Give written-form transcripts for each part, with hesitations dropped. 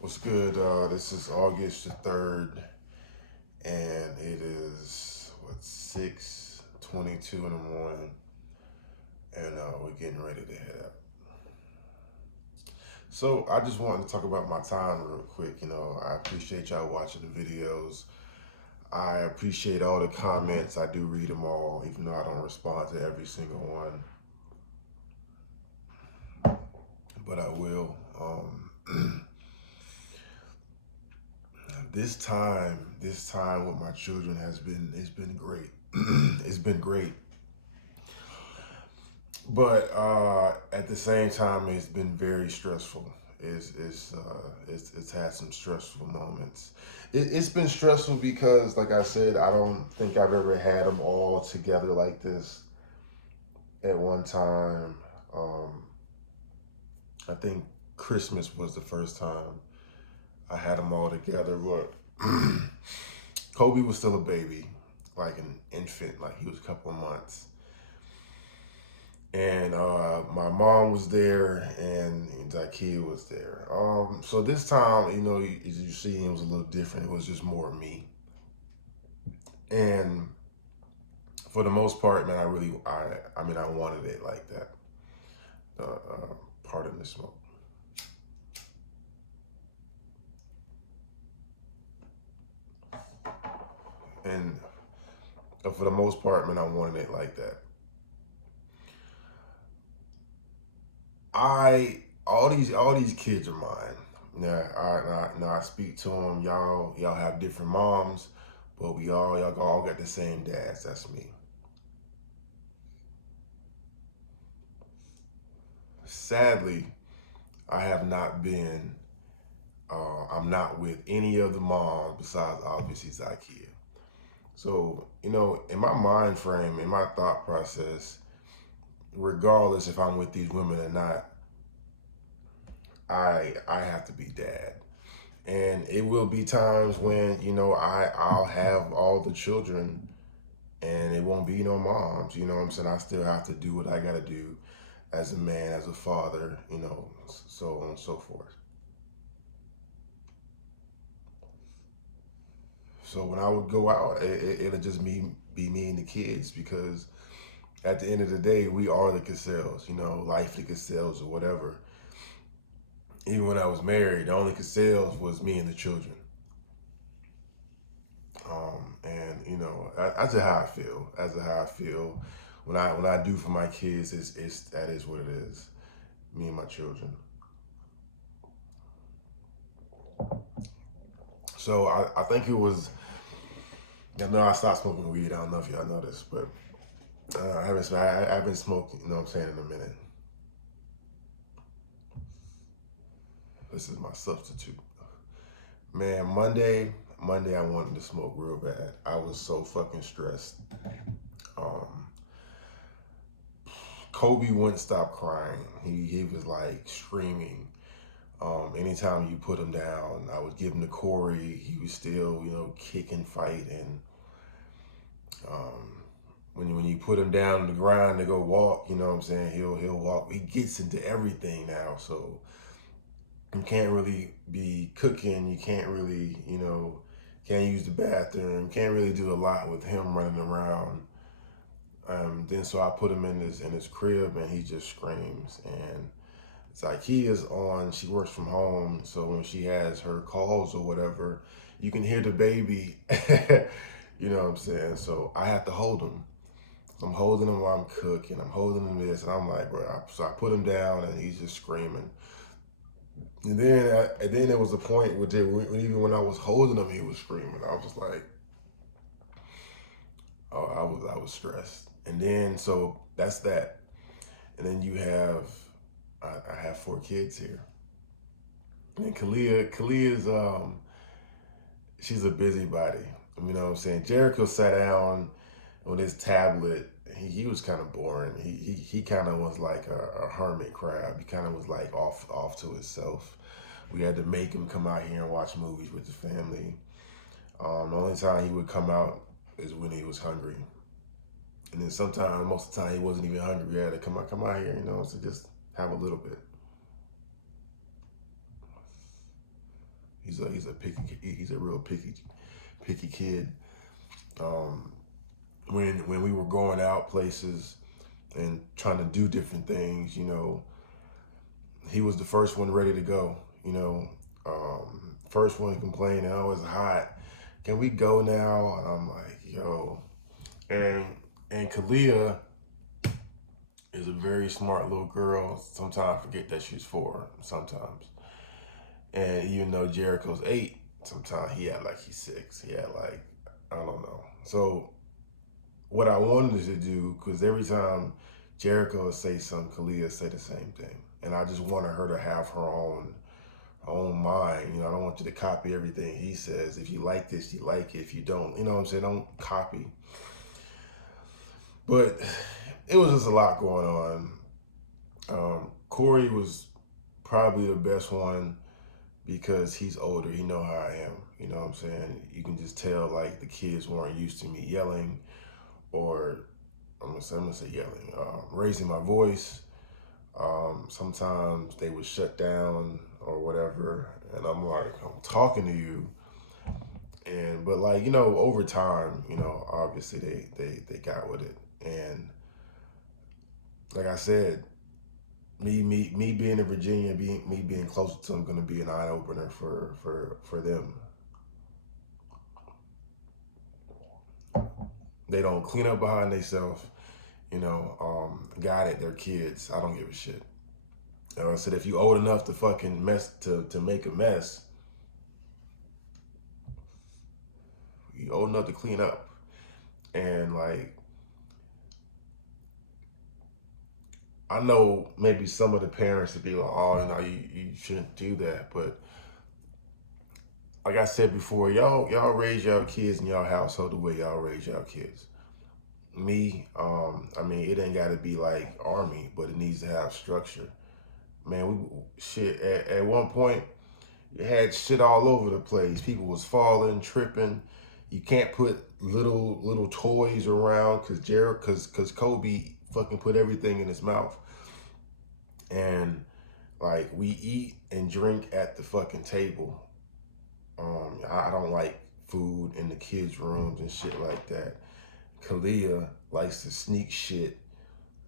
What's good? This is August the 3rd, and it is, 6:22 in the morning, and we're getting ready to head out. So, I just wanted to talk about my time real quick. I appreciate y'all watching the videos. I appreciate all the comments. I do read them all, even though I don't respond to every single one, but I will. This time with my children it's been great. It's been great. But at the same time, it's been very stressful. It's had some stressful moments. It's been stressful because, like I said, I don't think I've ever had them all together like this at one time. Um, I think Christmas was the first time I had them all together, but Kobe was still a baby, like an infant, like he was a couple of months. And my mom was there, and Zakia was there. So this time, as you see, it was a little different. It was just more me, and for the most part, man, I wanted it like that. Pardon the smoke. And for the most part, man, I wanted it like that. All these kids are mine. Yeah, I speak to them. Y'all have different moms, but y'all all got the same dads. That's me. Sadly, I have not been. I'm not with any of the moms besides obviously Zakia. So in my mind frame, in my thought process, regardless if I'm with these women or not, I have to be dad. And it will be times when I'll have all the children, and it won't be no moms. You know what I'm saying? I still have to do what I got to do as a man, as a father. So on and so forth. So when I would go out, it'll just be me and the kids, because at the end of the day, we are the Cassells. Life the Cassells or whatever. Even when I was married, the only Cassells was me and the children. And that's just how I feel. That's just how I feel. When I do for my kids, it's that is what it is. Me and my children. So I think it was. I know I stopped smoking weed. I don't know if y'all know this, but I haven't smoked. You know what I'm saying, in a minute. This is my substitute. Man, Monday I wanted to smoke real bad. I was so fucking stressed. Um, Kobe wouldn't stop crying. He was like screaming. Anytime you put him down, I would give him to Corey. He was still, kick and fight. And when you put him down on the ground to go walk, you know what I'm saying, he'll walk. He gets into everything now. So you can't really be cooking. You can't really, can't use the bathroom. Can't really do a lot with him running around. Then so I put him in his crib, and he just screams. And it's like he is on. She works from home, so when she has her calls or whatever, you can hear the baby. You know what I'm saying? So I have to hold him. I'm holding him while I'm cooking. I'm holding him this, and I'm like, bro. So I put him down, and he's just screaming. And then there was a point where even when I was holding him, he was screaming. I was just like, oh, I was stressed. And then so that's that. And then you have I have 4 kids here. And Kalia's she's a busybody. You know what I'm saying? Jericho sat down on his tablet. He was kind of boring. He kind of was like a hermit crab. He kind of was like off to himself. We had to make him come out here and watch movies with the family. The only time he would come out is when he was hungry. And then sometimes, most of the time, he wasn't even hungry. We had to come out here, to just have a little bit. he's a real picky kid. When we were going out places and trying to do different things, he was the first one ready to go. First one complaining, "Oh, it's hot. Can we go now?" And I'm like, "Yo," and Kalia is a very smart little girl. Sometimes I forget that she's 4. Sometimes, and even though Jericho's 8, sometimes he act like he's 6. He act like I don't know. So what I wanted to do, because every time Jericho would say something, Kalia say the same thing, and I just wanted her to have her own mind. I don't want you to copy everything he says. If you like this, you like it. If you don't, what I'm saying, don't copy. But it was just a lot going on. Corey was probably the best one because he's older. He know how I am. You know what I'm saying? You can just tell like the kids weren't used to me yelling, or I'm gonna say yelling, raising my voice. Sometimes they would shut down or whatever, and I'm like, I'm talking to you. But like, over time, obviously they got with it. And like I said, me being in Virginia, me being closer to them, gonna be an eye opener for them. They don't clean up behind themselves, got it, they're kids. I don't give a shit. I said, if you old enough to fucking mess to make a mess, you old enough to clean up. And like, I know maybe some of the parents would be like, oh, you shouldn't do that. But like I said before, y'all raise y'all kids in y'all household the way y'all raise y'all kids. Me, it ain't got to be like Army, but it needs to have structure. Man, at one point, you had shit all over the place. People was falling, tripping. You can't put little toys around because Kobe fucking put everything in his mouth. And like, we eat and drink at the fucking table. I don't like food in the kids' rooms and shit like that. Kalia likes to sneak shit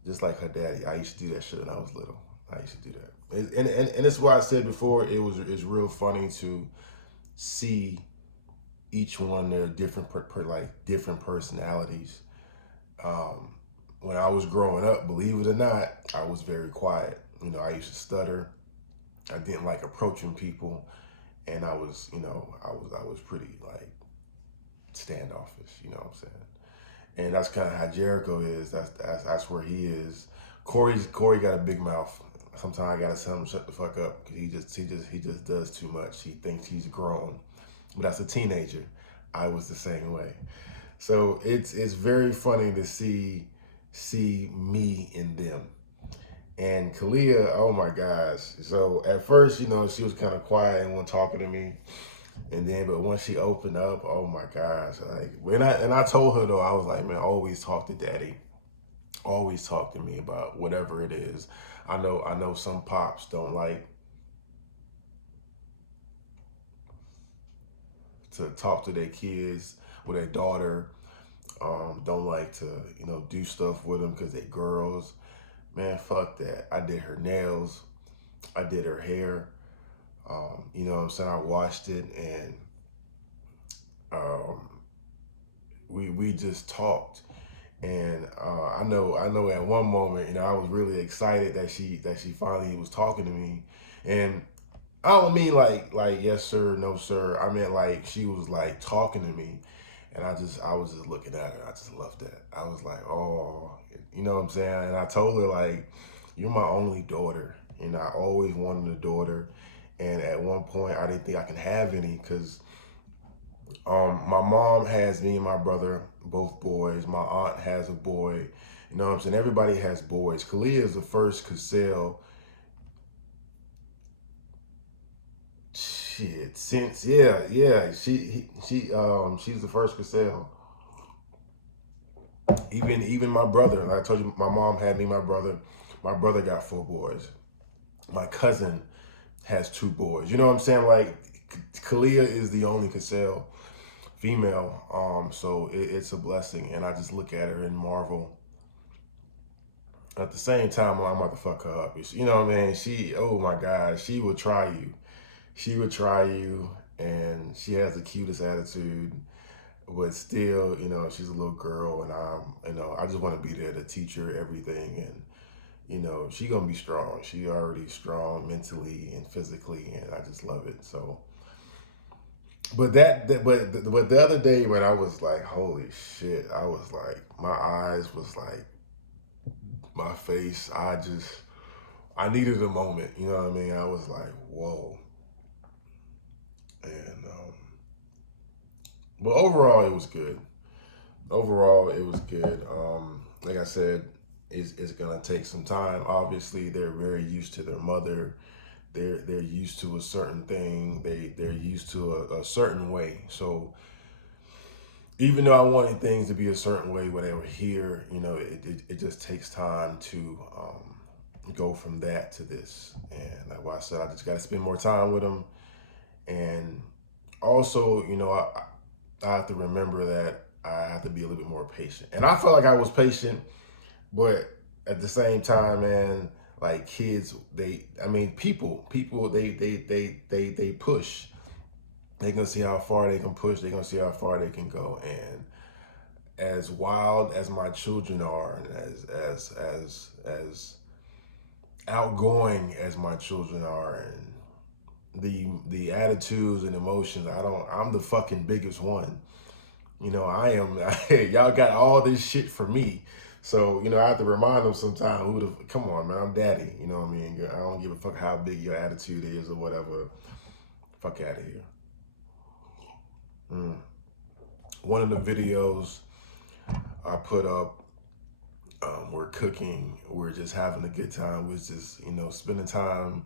just like her daddy. I used to do that shit when I was little. I used to do that. And that's why I said before, it's real funny to see each one their different different personalities. When I was growing up, believe it or not, I was very quiet. I used to stutter. I didn't like approaching people, and I was pretty like standoffish. You know what I'm saying? And that's kind of how Jericho is. That's where he is. Corey got a big mouth. Sometimes I gotta tell him shut the fuck up because he just does too much. He thinks he's grown, but as a teenager, I was the same way. So it's very funny to see me in them. And Kalia, oh my gosh. So at first, she was kind of quiet and wasn't talking to me. But once she opened up, oh my gosh. Like, I told her though, I was like, man, always talk to daddy. Always talk to me about whatever it is. I know some pops don't like to talk to their kids with their daughter. Don't like to, do stuff with them because they're girls. Man, fuck that. I did her nails. I did her hair. You know what I'm saying? I washed it, and we just talked. And I know at one moment, I was really excited that she finally was talking to me. And I don't mean like yes sir, no sir. I meant like she was like talking to me, and I was just looking at her. I just loved that. I was like, oh, you know what I'm saying? And I told her, like, you're my only daughter, and I always wanted a daughter. And at one point, I didn't think I could have any because my mom has me and my brother, both boys. My aunt has a boy. You know what I'm saying? Everybody has boys. Kalia is the first Cassell. Shit, since she's the first Cassell. Even my brother. Like I told you, my mom had me, my brother. My brother got 4 boys. My cousin has 2 boys. You know what I'm saying? Like, Kalia is the only Cassell female, so it's a blessing, and I just look at her and marvel. At the same time, I'm about to fuck her up. You know what I mean? She, oh my God, she would try you. She would try you, and she has the cutest attitude. But still, you know, she's a little girl, and I just want to be there to teach her everything, and she gonna be strong. She already strong mentally and physically, and I just love it. So, but but the other day when I was like, holy shit, I was like, my eyes was like, my face, I needed a moment. You know what I mean? I was like, whoa, and but overall, it was good. Overall, it was good. Like I said, it's gonna take some time. Obviously, they're very used to their mother. They're used to a certain thing. They're used to a certain way. So even though I wanted things to be a certain way when they were here, it just takes time to go from that to this. And like what I said, I just got to spend more time with them. And also, I have to remember that I have to be a little bit more patient. And I felt like I was patient, but at the same time, man, like kids, people, they push. They gonna see how far they can push. They gonna see how far they can go. And as wild as my children are, and as outgoing as my children are, and the attitudes and emotions, I'm the fucking biggest one. I am. Y'all got all this shit for me. So, I have to remind them sometimes, come on, man, I'm daddy. You know what I mean? I don't give a fuck how big your attitude is or whatever. Fuck out of here. One of the videos I put up, we're cooking, we're just having a good time. We're just, spending time,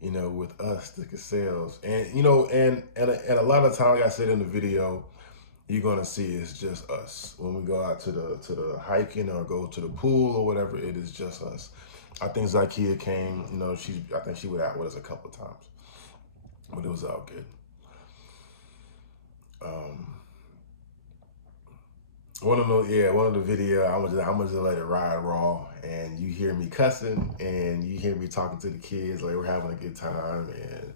with us, the Cassells. And, and a lot of times, like I said in the video, you're gonna see it's just us. When we go out to the hiking or go to the pool or whatever, it is just us. I think Zakia came, I think she was out with us a couple of times, but it was all good. One of the video, I'm gonna just let it ride raw, and you hear me cussing, and you hear me talking to the kids like we're having a good time, and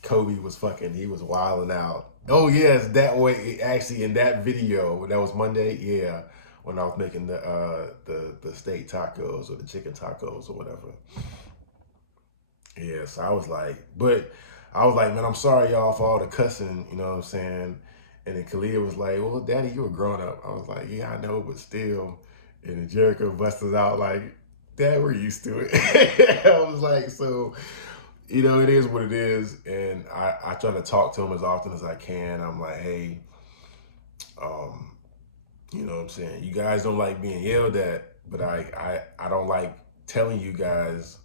Kobe was he was wilding out. Oh yes, that way. Actually, in that video, that was Monday. Yeah, when I was making the steak tacos or the chicken tacos or whatever. Yes, I was like, man, I'm sorry y'all for all the cussing. You know what I'm saying? And then Kalia was like, well, Daddy, you a grown up. I was like, yeah, I know, but still. And then Jericho busted out like, Dad, we're used to it. I was like, so. It is what it is, and I try to talk to him as often as I can. I'm like, hey, you know what I'm saying? You guys don't like being yelled at, but I don't like telling you guys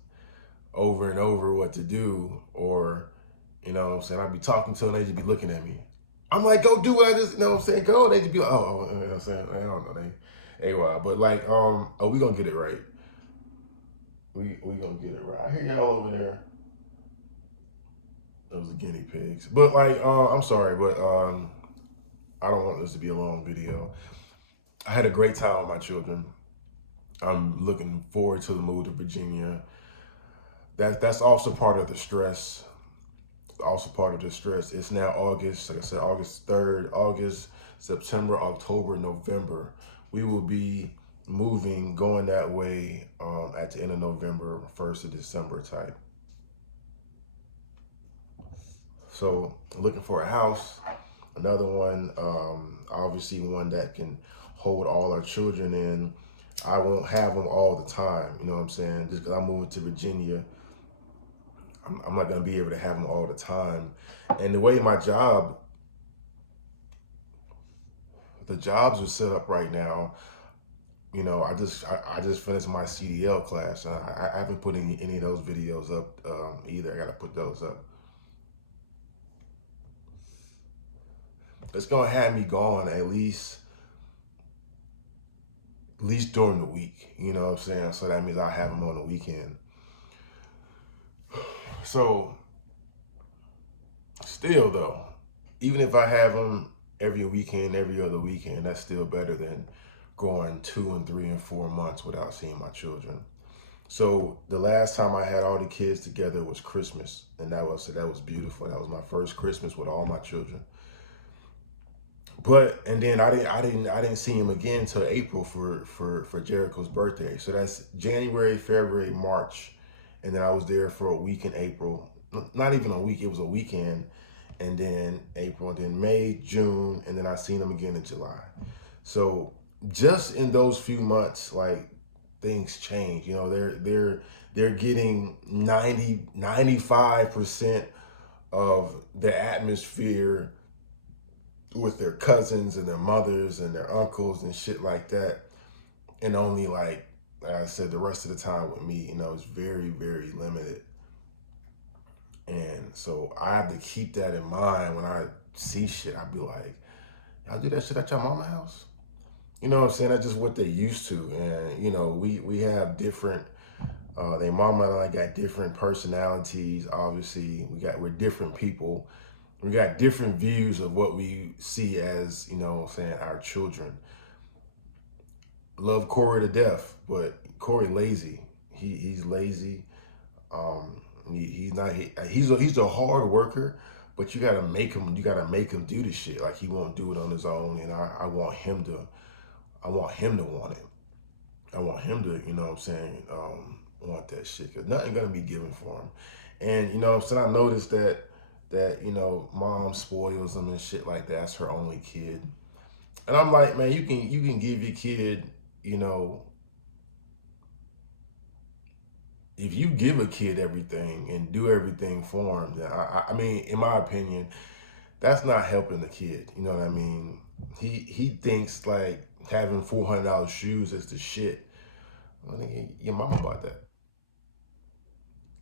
over and over what to do, or, you know what I'm saying? I'd be talking to them, they just be looking at me. I'm like, go do what I just, you know what I'm saying? Go. They just be like, oh, you know what I'm saying? I don't know. They wild. But like, we gonna get it right. We gonna get it right. I hear y'all over there. Those are guinea pigs. But like, I'm sorry, but I don't want this to be a long video. I had a great time with my children. I'm looking forward to the move to Virginia. That's also part of the stress. Also part of the stress. It's now August, like I said, August 3rd, August, September, October, November. We will be moving, going that way at the end of November, 1st of December type. So looking for a house, another one, obviously one that can hold all our children in. I won't have them all the time, you know what I'm saying? Just because I'm moving to Virginia, I'm not gonna be able to have them all the time. And the way the jobs are set up right now, I just finished my CDL class, and I haven't put any of those videos up either. I gotta put those up. It's gonna have me gone at least during the week. You know what I'm saying? So that means I'll have them on the weekend. So Still though, even if I have them every weekend, every other weekend, that's still better than going 2 and 3 and 4 months without seeing my children. So the last time I had all the kids together was Christmas, and that was beautiful. That was my first Christmas with all my children. But and then I didn't see him again until April for Jericho's birthday. So that's January, February, March, and then I was there for a week in April. Not even a week; it was a weekend, and then April, and then May, June, and then I seen him again in July. So just in those few months, like things change. You know, they're getting 95% of the atmosphere with their cousins and their mothers and their uncles and shit like that. And only like I said, the rest of the time with me, you know, is very, very limited. And so I have to keep that in mind when I see shit. I'd be like, y'all do that shit at your mama house? You know what I'm saying? That's just what they used to. And, you know, we have different, their mama and I got different personalities. Obviously, we're different people. We got different views of what we see as, you know what I'm saying, our children. Love Corey to death, but Corey lazy. He's lazy. He's not. He's a hard worker, but you gotta make him. You gotta make him do the shit. Like he won't do it on his own, and I want him to. I want him to want it. I want him to, you know what I'm saying, want that shit. Cause nothing gonna be given for him. And you know what I'm saying. I noticed that you know mom spoils him and shit like that. That's her only kid. And I'm like, man, you can give your kid, you know, if you give a kid everything and do everything for him, then I mean, in my opinion, that's not helping the kid. You know what I mean? He thinks like having $400 shoes is the shit. Well, your mama bought that.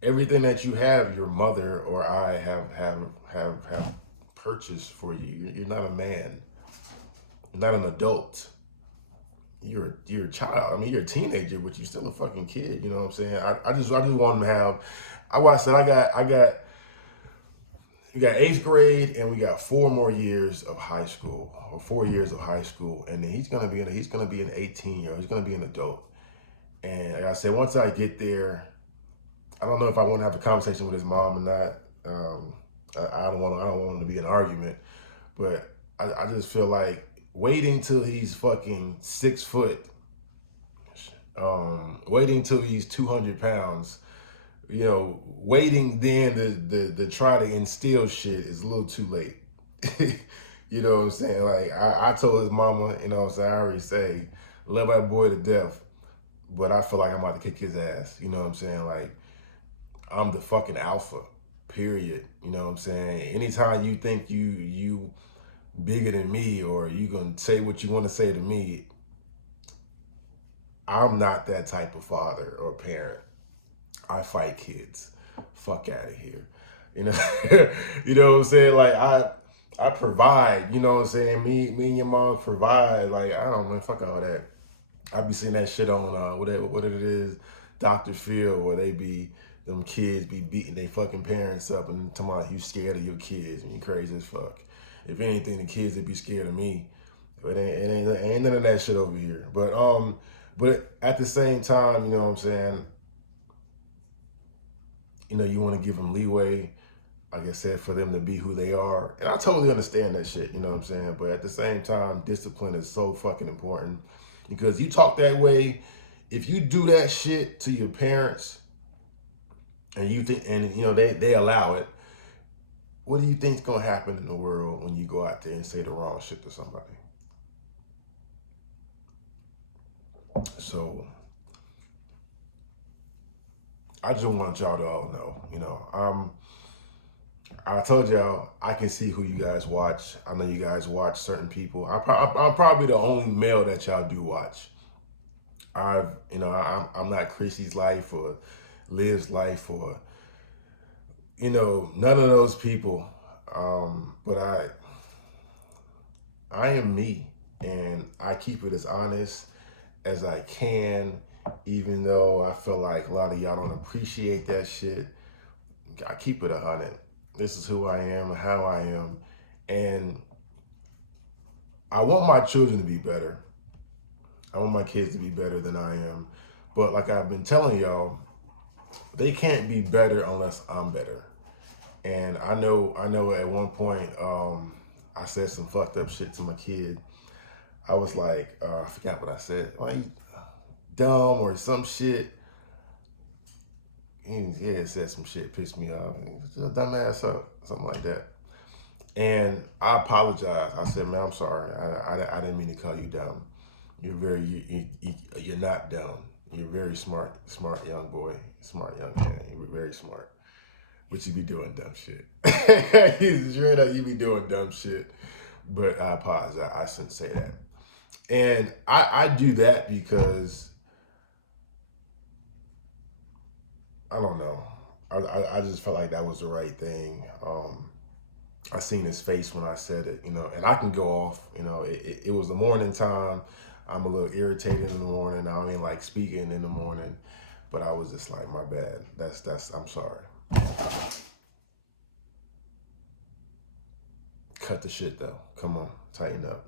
Everything that you have, your mother or I have purchased for you. You're not a man. You're not an adult. You're a child. I mean, you're a teenager, but you're still a fucking kid. You know what I'm saying? I just want them to have. I said I got we got eighth grade and we got 4 more years of high school or 4 years of high school, and then he's gonna be an 18-year-old. He's gonna be an adult. And like I said, once I get there, I don't know if I want to have a conversation with his mom or not. I don't want him to be an argument, but I just feel like waiting till he's fucking 6 foot, waiting till he's 200 pounds, you know, waiting then to try to instill shit is a little too late. You know what I'm saying? Like I told his mama, you know what I'm saying, I already say, love that boy to death, but I feel like I'm about to kick his ass. You know what I'm saying? Like I'm the fucking alpha, period. You know what I'm saying? Anytime you think you bigger than me or you gonna say what you want to say to me, I'm not that type of father or parent. I fight kids. Fuck out of here. You know, you know what I'm saying? Like I provide. You know what I'm saying? Me and your mom provide. Like I don't know. Fuck all that. I be seeing that shit on what it is, Dr. Phil, where they be them kids be beating their fucking parents up and talking about you scared of your kids and you crazy as fuck. If anything, the kids would be scared of me. But it ain't none of that shit over here. But at the same time, you know what I'm saying? You know, you want to give them leeway, like I said, for them to be who they are. And I totally understand that shit, you know what I'm saying? But at the same time, discipline is so fucking important. Because you talk that way, if you do that shit to your parents and you think and you know they allow it, what do you think's gonna happen in the world when you go out there and say the wrong shit to somebody? So I just want y'all to all know, you know, I told y'all I can see who you guys watch. I know you guys watch certain people. I'm probably the only male that y'all do watch. I'm not Chrissy's life or Liv's life or, you know, none of those people. But I am me, and I keep it as honest as I can, even though I feel like a lot of y'all don't appreciate that shit. I keep it 100. This is who I am and how I am. And I want my children to be better. I want my kids to be better than I am. But like I've been telling y'all, they can't be better unless I'm better. And I know at one point, I said some fucked up shit to my kid. I was like, I forgot what I said. Why you dumb or some shit? He had said some shit, pissed me off. Just dumbass up, something like that. And I apologized. I said, man, I'm sorry. I didn't mean to call you dumb. You're not dumb. You're very smart young boy, smart young man. You're very smart. But you be doing dumb shit. He's straight up, you be doing dumb shit. But I apologize. I shouldn't say that. And I do that because I don't know. I just felt like that was the right thing. I seen his face when I said it, and I can go off. It was the morning time. I'm a little irritated in the morning. I mean, like speaking in the morning, but I was just like, my bad. I'm sorry. Cut the shit though. Come on, tighten up.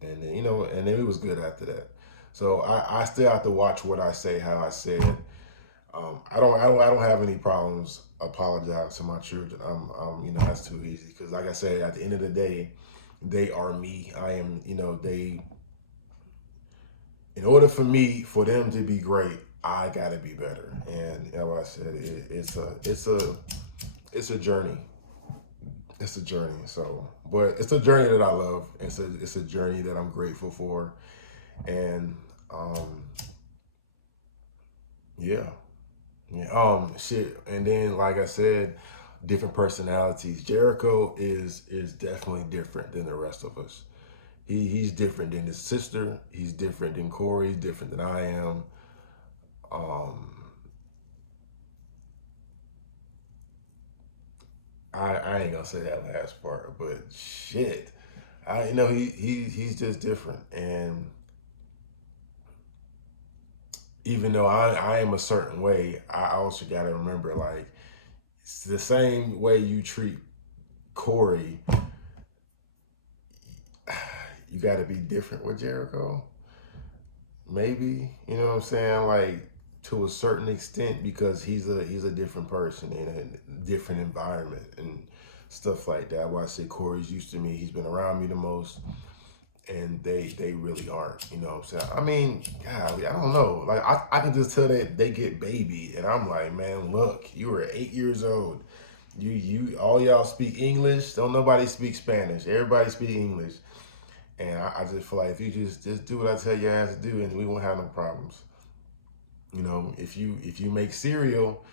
And then, and then it was good after that. So I still have to watch what I say, how I say it. I don't have any problems apologize to my children. That's too easy because, like I said, at the end of the day, they are me. I am, they. In order for them to be great, I gotta be better. And like I said, it's a journey. It's a journey. So, but it's a journey that I love. It's a journey that I'm grateful for, and yeah. Yeah, shit. And then, like I said, different personalities. Jericho is definitely different than the rest of us. He's different than his sister. He's different than Corey. He's different than I am. Um, I ain't gonna say that last part, but shit, he's just different. And even though I am a certain way, I also gotta remember, like, it's the same way you treat Corey, you got to be different with Jericho. Maybe, you know what I'm saying? Like, to a certain extent, because he's a different person in a different environment and stuff like that. Why I say Corey's used to me. He's been around me the most, and they really aren't. You know what I'm saying? I mean, God, I don't know. Like, I can just tell that they get babied, and I'm like, man, look, you were 8 years old. You all y'all speak English. Don't nobody speak Spanish. Everybody speak English. And I just feel like if you just do what I tell your ass to do, and we won't have no problems. If you make cereal,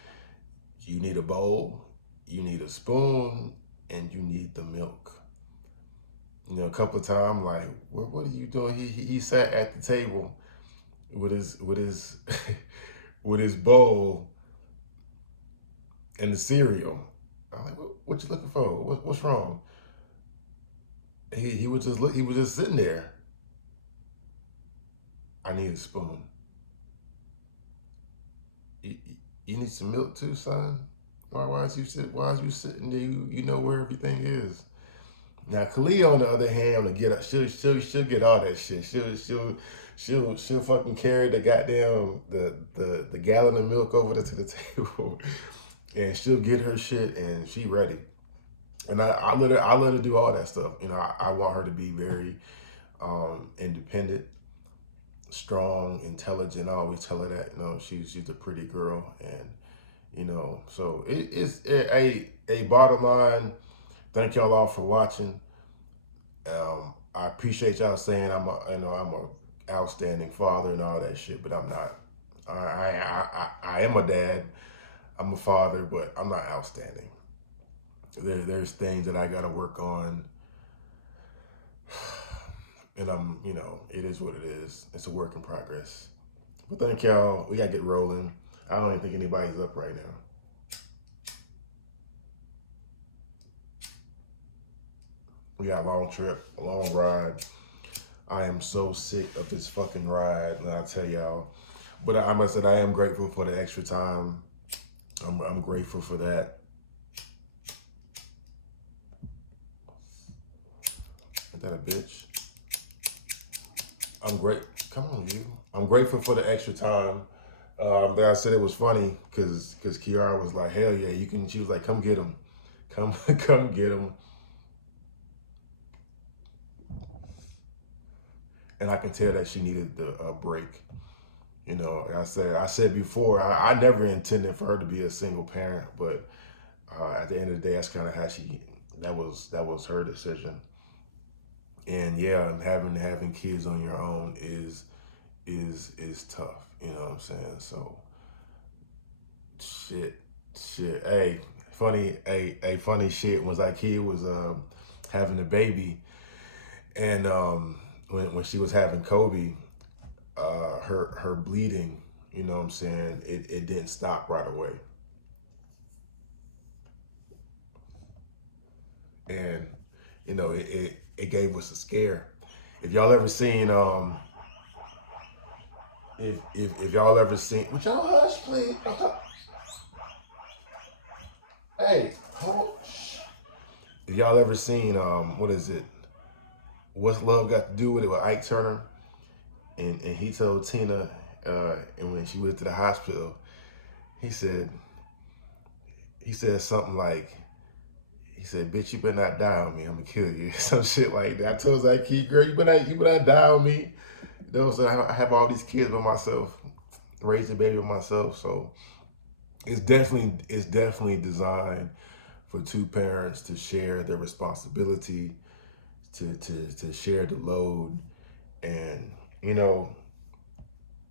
you need a bowl, you need a spoon, and you need the milk. A couple of times, like, what are you doing? He sat at the table with his with his bowl and the cereal. I'm like, what you looking for? What's wrong? He was just sitting there. I need a spoon. You, you need some milk too, son? Why is you sitting there? You know where everything is. Now, Kalia, on the other hand, will get up. She'll get all that shit. She'll fucking carry the goddamn the gallon of milk over to the table, and she'll get her shit, and she ready. And I let her do all that stuff. I want her to be very independent, strong, intelligent. I always tell her that. She's a pretty girl, and so it's a bottom line. Thank y'all all for watching. I appreciate y'all saying I'm a outstanding father and all that shit, but I'm not. I am a dad. I'm a father, but I'm not outstanding. There's things that I gotta work on, and it is what it is. It's a work in progress. But thank y'all. We gotta get rolling. I don't even think anybody's up right now. We got a long trip, a long ride. I am so sick of this fucking ride, and I'll tell y'all. But I must say, I am grateful for the extra time. I'm grateful for that. Ain't that a bitch? I'm great. Come on, you. I'm grateful for the extra time. But I said it was funny because Kiara was like, hell yeah, you can. She was like, come get him, come come get him. And I can tell that she needed the break. You know, like I said before, I never intended for her to be a single parent, but at the end of the day, that's kind of how that was her decision. And yeah, having kids on your own is tough. You know what I'm saying? So shit, shit. Hey, funny shit was like kid was having a baby, and when she was having Kobe, her bleeding, you know what I'm saying, it didn't stop right away. And you know, it gave us a scare. If y'all ever seen if y'all ever seen, would y'all hush please? Hey, if y'all ever seen what is it? What's Love Got to Do with It with Ike Turner? And he told Tina, and when she went to the hospital, he said something like, he said, "Bitch, you better not die on me. I'm gonna kill you." Some shit like that. I told Zyke, girl, you better not die on me. You know, so I have all these kids by myself, raising a baby by myself. So it's definitely designed for two parents to share their responsibility, to share the load, and you know,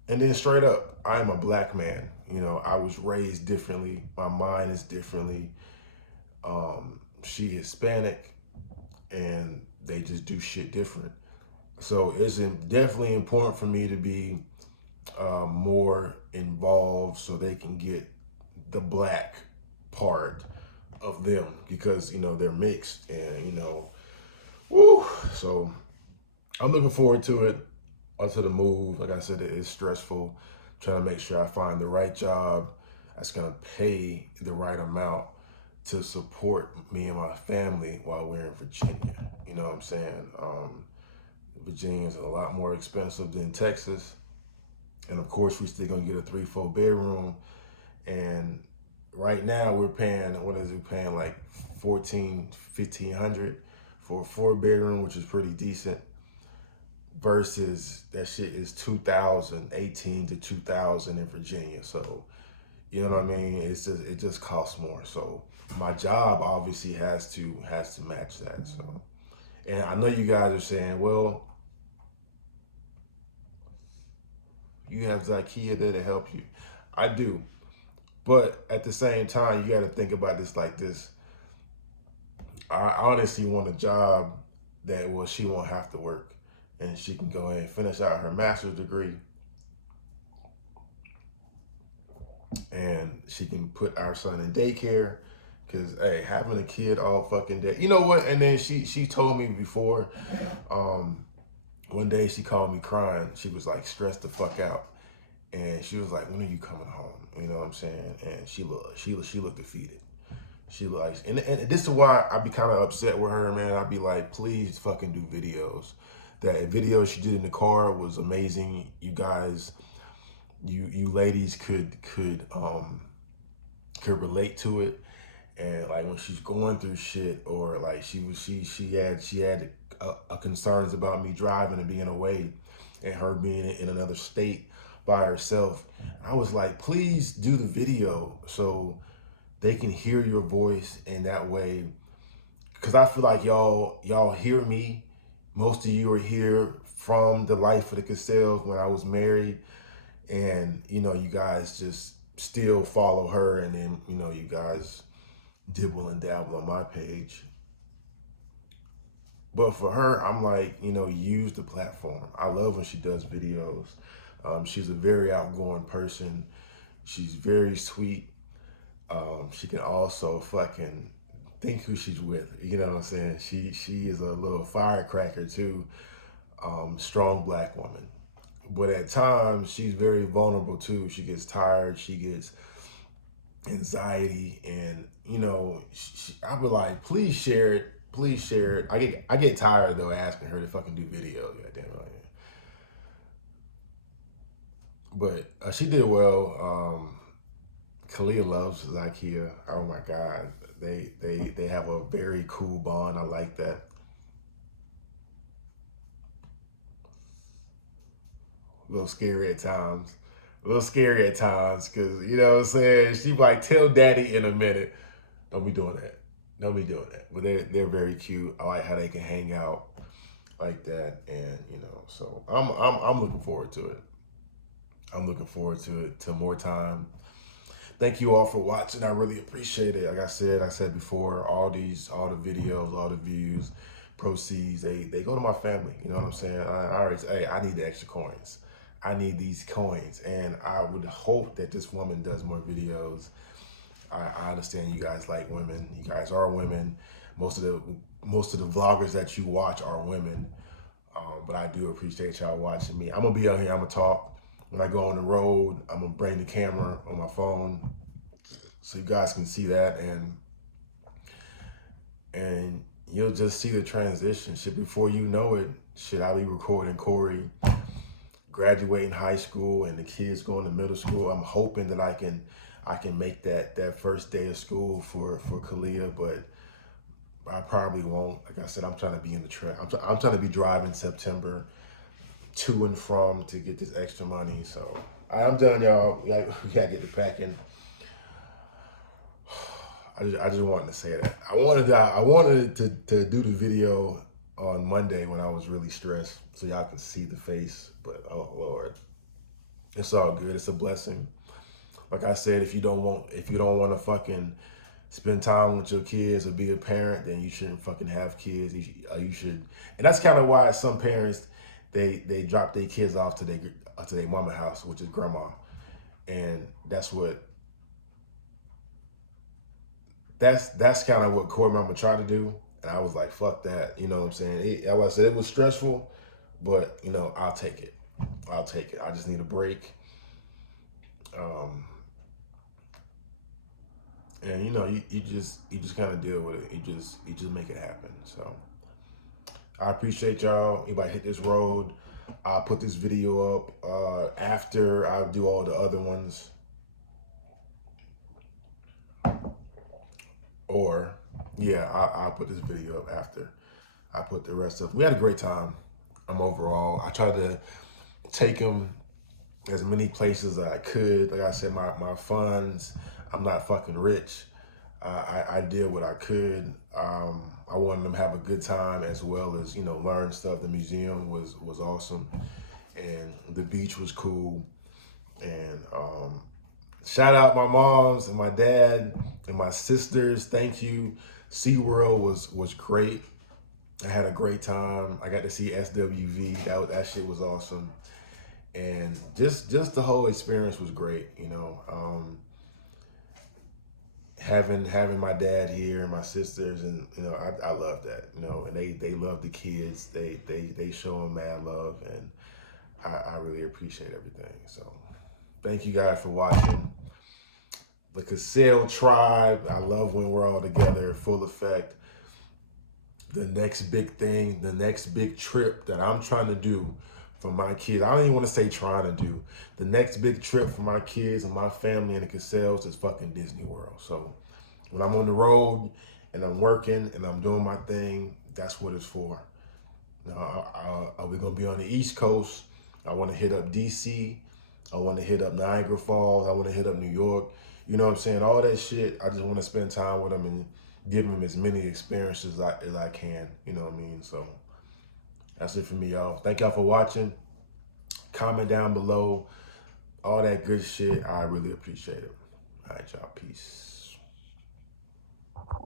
and then straight up, I am a black man. You know, I was raised differently. My mind is differently. She Hispanic, and they just do shit different. So it's definitely important for me to be more involved so they can get the black part of them because you know they're mixed and you know, woo. So I'm looking forward to it. Onto the move. Like I said, it is stressful. Trying to make sure I find the right job that's gonna pay the right amount to support me and my family while we're in Virginia. You know what I'm saying? Virginia is a lot more expensive than Texas. And of course, we still gonna get a 3-4 bedroom. And right now we're paying, what is it, paying like 1,500 for a 4 bedroom, which is pretty decent. Versus that shit is 2018 to 2000 in Virginia. So, you know what I mean? It just costs more. So my job obviously has to match that. So, and I know you guys are saying, well, you have Zakia there to help you. I do. But at the same time, you got to think about this like this. I honestly want a job that, well, she won't have to work and she can go ahead and finish out her master's degree and she can put our son in daycare. Cause hey, having a kid all fucking day, you know what? And then she told me before, one day she called me crying. She was like stressed the fuck out, and she was like, "When are you coming home?" You know what I'm saying? And she looked defeated. She like, and this is why I be kind of upset with her, man. I'd be like, please fucking do videos. That video she did in the car was amazing. You guys, you ladies could relate to it, and like when she's going through shit, or like she had concerns about me driving and being away, and her being in another state by herself. I was like, please do the video so they can hear your voice in that way, because I feel like y'all hear me. Most of you are here from the life of the Cassells when I was married, and you know, you guys just still follow her, and then you know, you guys dibble and dabble on my page. But for her, I'm like, you know, use the platform. I love when she does videos. She's a very outgoing person. She's very sweet. She can also fucking think who she's with. You know what I'm saying? She is a little firecracker too. Strong black woman. But at times she's very vulnerable too. She gets tired. She gets anxiety, and you know, I would like, please share it please share it. I get tired though asking her to fucking do videos. Goddamn it. But she did well. Kalia loves Zakia. Oh my god, they have a very cool bond. I like that. A little scary at times. A little scary at times because you know what I'm saying. She like tell daddy in a minute. Don't be doing that. Don't be doing that. But they're very cute. I like how they can hang out like that, and you know. So I'm looking forward to it. I'm looking forward to it. To more time. Thank you all for watching. I really appreciate it. Like I said before, all the videos, all the views, proceeds, they go to my family. You know what I'm saying? I always, hey, I need the extra coins. I need these coins, and I would hope that this woman does more videos. I understand you guys like women. You guys are women. Most of the vloggers that you watch are women. But I do appreciate y'all watching me. I'm gonna be out here. I'm gonna talk. When I go on the road, I'm gonna bring the camera on my phone so you guys can see that, and you'll just see the transition. Shit, before you know it, shit, I'll be recording Corey graduating high school and the kids going to middle school. I'm hoping that I can make that first day of school for Kalia, but I probably won't. Like I said, I'm trying to be in the trap. I'm trying to be driving September to and from to get this extra money. So I'm done, y'all. We gotta get the packing. I just wanted to say that. I wanted to do the video on Monday when I was really stressed, so y'all can see the face. But oh Lord, it's all good. It's a blessing. Like I said, if you don't want to fucking spend time with your kids or be a parent, then you shouldn't fucking have kids. You should, and that's kind of why some parents they drop their kids off to their mama house, which is grandma, and that's kind of what Corey mama tried to do, and I was like, fuck that. You know what I'm saying? I said it was stressful, but you know, I'll take it. I'll take it. I just need a break. And you know, you just kind of deal with it. You just make it happen. So I appreciate y'all. Anybody hit this road, I'll put this video up after I do all the other ones. Or, yeah, I'll put this video up after I put the rest of. We had a great time. Overall, I tried to take them as many places as I could. Like I said, my funds. I'm not fucking rich. I did what I could. I wanted them to have a good time as well as learn stuff. The museum was awesome, and the beach was cool. And shout out my moms and my dad and my sisters. Thank you. SeaWorld was great. I had a great time. I got to see SWV. That shit was awesome. And just the whole experience was great. Having my dad here and my sisters, and I love that. And they love the kids. They show them mad love, and I really appreciate everything. So thank you guys for watching. The Cassell tribe. I love when we're all together, full effect. The next big thing, the next big trip that I'm trying to do for my kids. I don't even want to say trying to do. The next big trip for my kids and my family and the Cassells is fucking Disney World. So when I'm on the road and I'm working and I'm doing my thing, that's what it's for. Now, are we going to be on the East Coast? I want to hit up DC. I want to hit up Niagara Falls. I want to hit up New York. You know what I'm saying? All that shit, I just want to spend time with them and give them as many experiences as I can. You know what I mean? So that's it for me, y'all. Thank y'all for watching. Comment down below. All that good shit. I really appreciate it. All right, y'all. Peace.